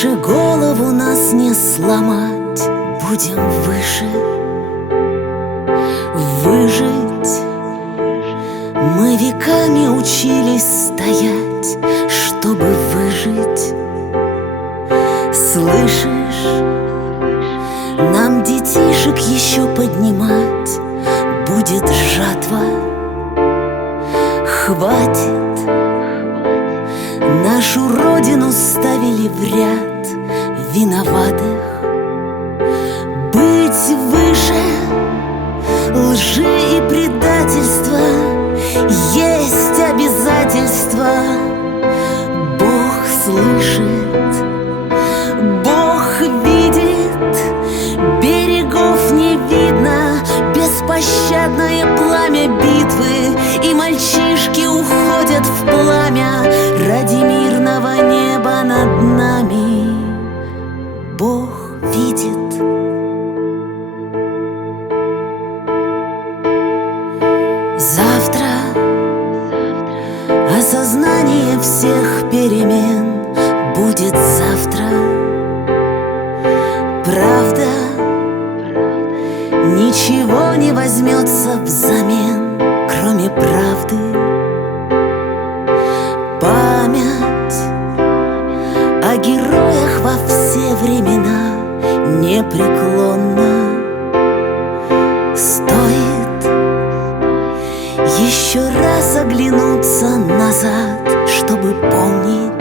Выше голову нас не сломать, будем выше. Выжить мы веками учились стоять, чтобы выжить. Слышишь, нам детишек еще поднимать будет жатва. Хватит, нашу родину ставили в ряд виноватых. Быть выше лжи и предательства есть обязательство. Бог слышит, Бог видит, берегов не видно, беспощадное пламя битвы, и мальчишки уходят в пламя ради мирного неба над нами. Бог видит. Завтра осознание всех перемен будет завтра. Правда ничего не возьмется взамен, кроме правды. Память о героях во все времена непреклонна. Стоит еще раз оглянуться назад, чтобы помнить,